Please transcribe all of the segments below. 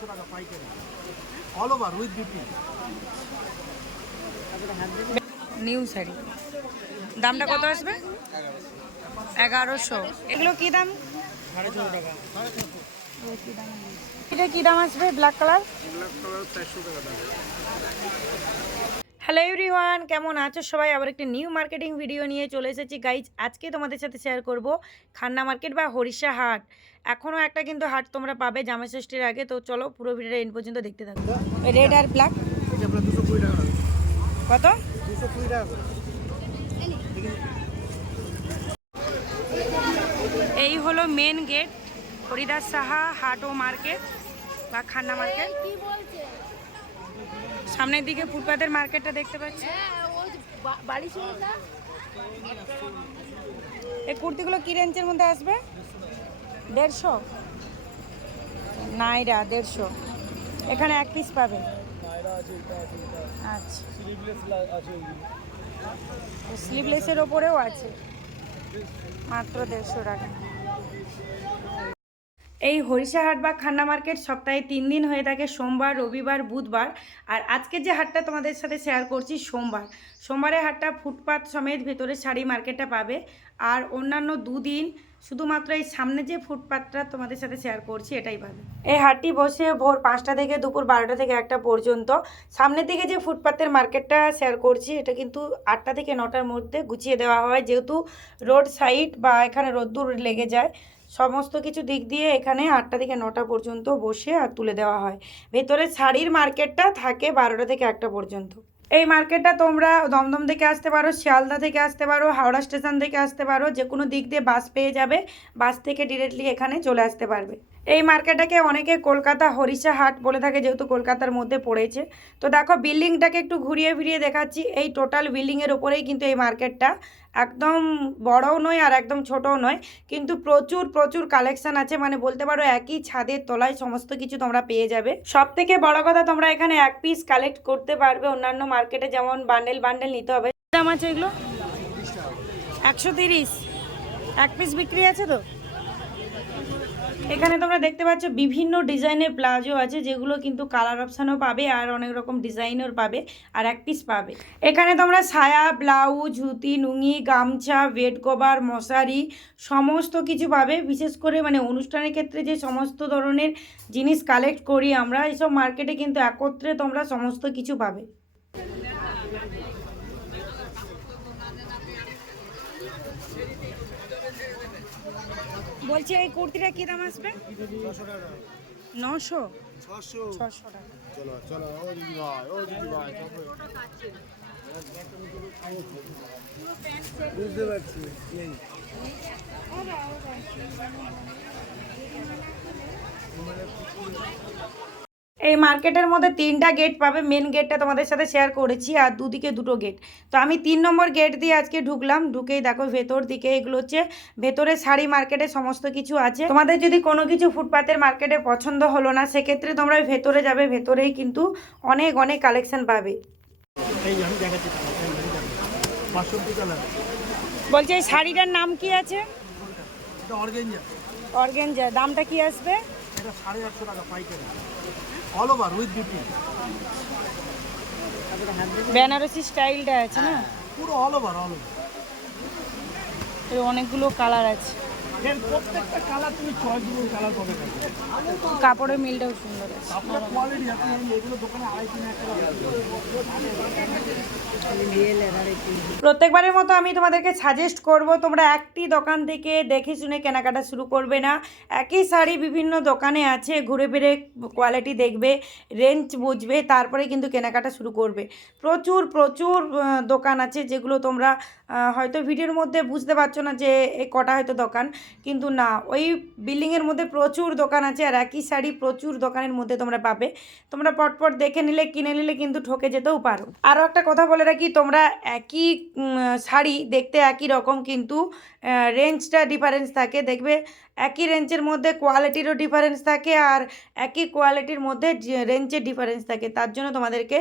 টাকা পাইকারি। All over with BP new sari. দামটা কত আসবে? এগারোশো। এগুলো কি দাম? এটা কি দাম আসবে? ব্ল্যাক কালার ব্ল্যাক কালার চারশো টাকা দাম। হ্যালো এভরিওয়ান কেমন আছো সবাই? আবার একটি নিউ মার্কেটিং ভিডিও নিয়ে চলে এসেছি। গাইজ আজকে তোমাদের সাথে শেয়ার করব খান্না মার্কেট বা হরিষা হাট। এখনও একটা কিন্তু হাট তোমরা পাবে জামাই ষষ্ঠীর আগে। তো চলো পুরো ভিডিওটা এন পর্যন্ত দেখতে থাকো। রেড আর ব্ল্যাক কত। এই হলো মেন গেট হরিদাস সাহা হাট ও মার্কেট বা খান্না মার্কেট সামনের দিকে ফুটপাতের মার্কেটটা দেখতে পাচ্ছি। এই কুর্তিগুলো কি রেঞ্জের মধ্যে আসবে? দেড়শো? নাইরা, দেড়শো। এখানে এক পিস পাবে। আচ্ছা। স্লিভলেসের ওপরেও আছে। মাত্র দেড়শো টাকা। এই হরিষাহাট বা খান্না মার্কেট সপ্তাহে তিন দিন হয়ে থাকে সোমবার, রবিবার, বুধবার। আর আজকের যে হাটটা তোমাদের সাথে শেয়ার করছি সোমবার। সোমবারের হাটটা ফুটপাত সমেত ভেতরে শাড়ি মার্কেটটা পাবে। আর অন্যান্য দুদিন শুধুমাত্র এই সামনে যে ফুটপাতটা তোমাদের সাথে শেয়ার করছি এটাই পাবে। এই হাটটি বসে ভোর পাঁচটা থেকে দুপুর বারোটা থেকে একটা পর্যন্ত। সামনের দিকে যে ফুটপাতের মার্কেটটা শেয়ার করছি, এটা কিন্তু আটটা থেকে নটার মধ্যে গুছিয়ে দেওয়া হয়। যেহেতু রোড সাইড বা এখানে রোদ্দুর লেগে যায় সমস্ত কিছু দিক দিয়ে এখানে আটটা থেকে নটা পর্যন্ত বসে আর তুলে দেওয়া হয়। ভেতরে শাড়ির মার্কেটটা থাকে বারোটা থেকে একটা পর্যন্ত। এই মার্কেটটা তোমরা দমদম থেকে আসতে পারো, শিয়ালদা থেকে আসতে পারো, হাওড়া স্টেশন থেকে আসতে পারো যে কোনো দিক দিয়ে বাস পেয়ে যাবে, বাস থেকে ডিরেক্টলি এখানে চলে আসতে পারবে। এই মার্কেটটাকে অনেকে কলকাতা হরিষা হাট বলে থাকে, যেহেতু কলকাতার মধ্যে পড়েছে। তো দেখো, বিল্ডিংটাকে একটু ঘুরিয়ে ফিরিয়ে দেখাচ্ছি। এই টোটাল বিল্ডিংয়ের ওপরেই কিন্তু এই মার্কেটটা একদম বড়ও নয় আর একদম ছোটও নয়। কিন্তু প্রচুর প্রচুর কালেকশন আছে। মানে বলতে পারো, একই ছাদের তলায় সমস্ত কিছু তোমরা পেয়ে যাবে। সব থেকে বড় কথা, তোমরা এখানে এক পিস কালেক্ট করতে পারবে অন্যান্য মার্কেটে। যেমন বান্ডেল বান্ডেল নিতে হবে। দাম আছে এগুলো? একশো তিরিশ। এক পিস বিক্রি আছে তো? এখানে তোমরা দেখতে পাচ্ছ বিভিন্ন ডিজাইনের প্লাজো আছে, যেগুলো কিন্তু কালার অপশানও পাবে আর অনেক রকম ডিজাইনের পাবে আর এক পিস পাবে। এখানে তোমরা সায়া, ব্লাউজ, ধুতি নুঙি গামছা বেড কভার মশারি সমস্ত কিছু পাবে। বিশেষ করে মানে অনুষ্ঠানের ক্ষেত্রে যে সমস্ত ধরনের জিনিস কালেক্ট করি আমরা এইসব মার্কেটে কিন্তু একত্রে তোমরা সমস্ত কিছু পাবে। বলছি এই কুর্তিটা কি দাম আসবে? নশো? ছশো। টাকা। চলো চলো ও দিদি ভাই ও দিদি ভাই বুঝতে পারছি এই মার্কেটের মধ্যে তিনটা গেট পাবে মেন গেটটা তোমাদের সাথে শেয়ার করেছি আর দুদিকে দুটো গেট তো আমি তিন নম্বর গেট দিয়ে আজকে ঢুকলাম ঢুকেই দেখো ভেতর দিকে এগুলো হচ্ছে ভেতরে শাড়ি মার্কেটে সমস্ত কিছু আছে। তোমাদের যদি কোনো কিছু ফুটপাতের মার্কেটে পছন্দ হলো না সেক্ষেত্রে তোমরা ভেতরে যাবে ভেতরেই কিন্তু অনেক অনেক কালেকশন পাবে। বলছি এই শাড়িটার নাম কি আছে? অর্গেঞ্জা দামটা কি আসবে? এটা সাড়ে আটশো টাকা পাইকারি। All over with BP Banarasi স্টাইলটা আছে না? পুরো অল ওভার অল ওভার অনেকগুলো কালার আছে। কাপড়ের মিলটাও সুন্দর আছে। প্রত্যেকবারের মতো আমি তোমাদেরকে সাজেস্ট করব তোমরা একটি দোকান থেকে দেখে শুনে কেনাকাটা শুরু করবে না। একই শাড়ি বিভিন্ন দোকানে আছে ঘুরে ফিরে কোয়ালিটি দেখবে রেঞ্জ বুঝবে তারপরে কিন্তু কেনাকাটা শুরু করবে। প্রচুর প্রচুর দোকান আছে যেগুলো তোমরা হয়তো ভিডিওর মধ্যে বুঝতে পারছ না যে কটা হয়তো দোকান। কিন্তু না, ওই বিল্ডিংয়ের মধ্যে প্রচুর দোকান আছে আর একই শাড়ি প্রচুর দোকানের মধ্যে তোমরা পাবে। তোমরা পটপট দেখে নিলে, কিনে নিলে কিন্তু ঠকে যেতেও পারো। আরও একটা কথা বলে রাখি, তোমরা একই শাড়ি দেখতে একই রকম কিন্তু রেঞ্জটা ডিফারেন্স থাকে। দেখবে একই রেঞ্জের মধ্যে কোয়ালিটিরও ডিফারেন্স থাকে আর একই কোয়ালিটির মধ্যে রেঞ্জের ডিফারেন্স থাকে। তার জন্য তোমাদেরকে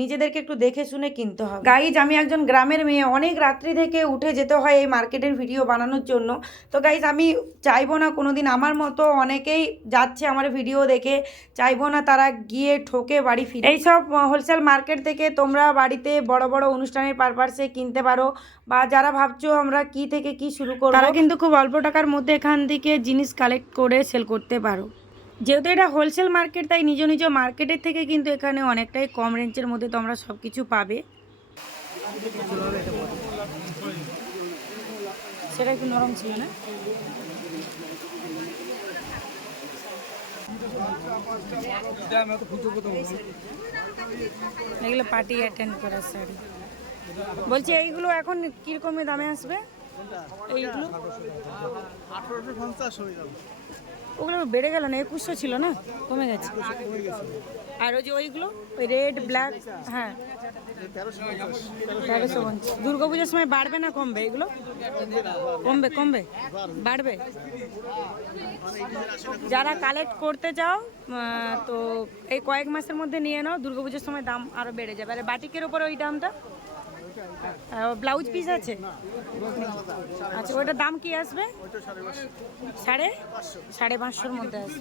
নিজেদেরকে একটু দেখে শুনে কিনতে হবে। গাইজ আমি একজন গ্রামের মেয়ে, অনেক রাত্রি থেকে উঠে যেতে হয় এই মার্কেটের ভিডিও বানানোর জন্য। তো গাইজ আমি চাইব না কোনো দিন আমার মতো অনেকেই যাচ্ছে আমার ভিডিও দেখে, চাইব না তারা গিয়ে ঠকে বাড়ি ফিরে। এইসব হোলসেল মার্কেট থেকে তোমরা বাড়িতে বড় বড় অনুষ্ঠানের পারপাসে কিনতে পারো বা যারা ভাবছ আমরা কি থেকে কি শুরু করব। তারা কিন্তু খুব অল্প টাকার মধ্যে এখান থেকে জিনিস কালেক্ট করে সেল করতে পারো। যেহেতু এটা হোলসেল মার্কেট তাই নিজ নিজ মার্কেটের থেকে কিন্তু এখানে অনেকটাই কম রেঞ্জের মধ্যে তোমরা সব কিছু পাবে। সেটা একটু নরম ছিল না? এগুলো পার্টি অ্যাটেন্ড করার শাড়ি বলছি, এইগুলো এখন কীরকমের দামে আসবে? এইগুলো? আঠারোশো পঞ্চাশ হয়ে যাবে। ওগুলো বেড়ে গেল না একুশশো ছিল না? কমে গেছে। আর ওই যে ওইগুলো ওই রেড ব্ল্যাক হ্যাঁ। তেরোশো পঞ্চাশ। দুর্গা পুজোর সময় বাড়বে না কমবে এগুলো? কমবে কমবে। বাড়বে। যারা কালেক্ট করতে চাও তো এই কয়েক মাসের মধ্যে নিয়ে নাও দুর্গা পুজোর সময় দাম আরও বেড়ে যাবে। আর বাটিকের ওপর ওই দামটা? ব্লাউজ পিস আছে? আচ্ছা ওটার দাম কি আসবে? সাড়ে? সাড়ে পাঁচশোর মধ্যে আসবে।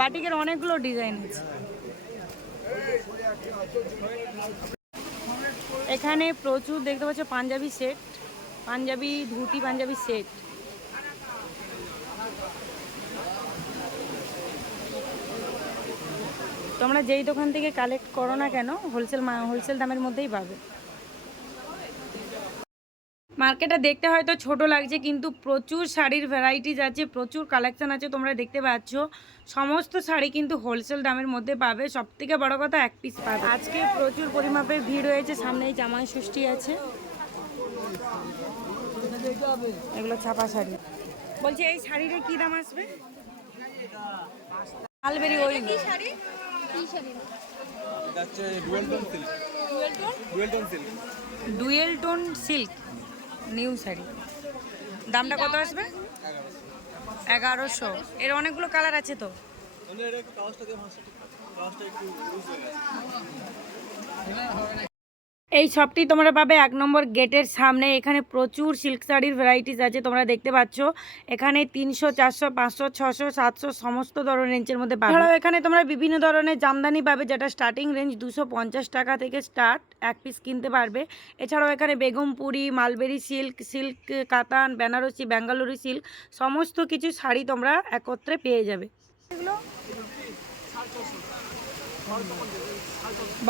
বাটিকের অনেকগুলো ডিজাইন আছে। এখানে প্রচুর দেখতে পাচ্ছ পাঞ্জাবি সেট পাঞ্জাবি ধুতি, পাঞ্জাবি সেট তোমরা যেই দোকান থেকে কালেক্ট করো না কেন হোলসেল হোলসেল দামের মধ্যেই পাবে। মার্কেটটা দেখতে হয়তো ছোট লাগছে কিন্তু প্রচুর শাড়ির ভ্যারাইটিস আছে প্রচুর কালেকশন আছে তোমরা দেখতে পাচ্ছ। সমস্ত শাড়ি কিন্তু হোলসেল দামের মধ্যে পাবে সব থেকে বড় কথা এক পিস পাবে। আজকে প্রচুর পরিমাপে ভিড় হয়েছে সামনেই জামাই ষষ্ঠী আছে। এগুলো ছাপা শাড়ি। বলছি এই শাড়িটা কি দাম আসবে? মালবেরি ওই কি শাড়ি? কি শাড়ি? যাচ্ছে dual tone silk dual tone silk dual tone silk new sari. দামটা কত আসবে? এগারোশো। এর অনেকগুলো কালার আছে তো? এই শপটি তোমরা পাবে এক নম্বর গেটের সামনে। এখানে প্রচুর সিল্ক শাড়ির ভ্যারাইটিস আছে, তোমরা দেখতে পাচ্ছ। এখানে তিনশো, চারশো, পাঁচশো, ছশো, সাতশো সমস্ত ধরনের রেঞ্জের মধ্যে এছাড়াও এখানে তোমরা বিভিন্ন ধরনের জামদানি পাবে, যেটা স্টার্টিং রেঞ্জ দুশো পঞ্চাশ টাকা থেকে স্টার্ট এক পিস কিনতে পারবে। এছাড়াও এখানে বেগমপুরি মালবেরি সিল্ক সিল্ক কাতান, বেনারসি, ব্যাঙ্গালোরি সিল্ক, সমস্ত কিছু শাড়ি তোমরা একত্রে পেয়ে যাবে। এগুলো?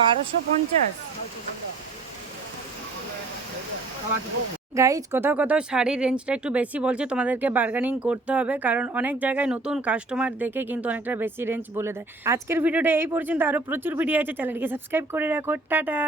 বারোশো পঞ্চাশ। গাইজ কোথাও কোথাও শাড়ির রেঞ্জটা একটু বেশি বলছে, তোমাদেরকে বার্গানিং করতে হবে, কারণ অনেক জায়গায় নতুন কাস্টমার দেখে কিন্তু অনেকটা বেশি রেঞ্জ বলে দেয়। আজকের ভিডিওটা এই পর্যন্ত আরও প্রচুর ভিডিও আছে চ্যানেলটিকে সাবস্ক্রাইব করে রাখো, টাটা!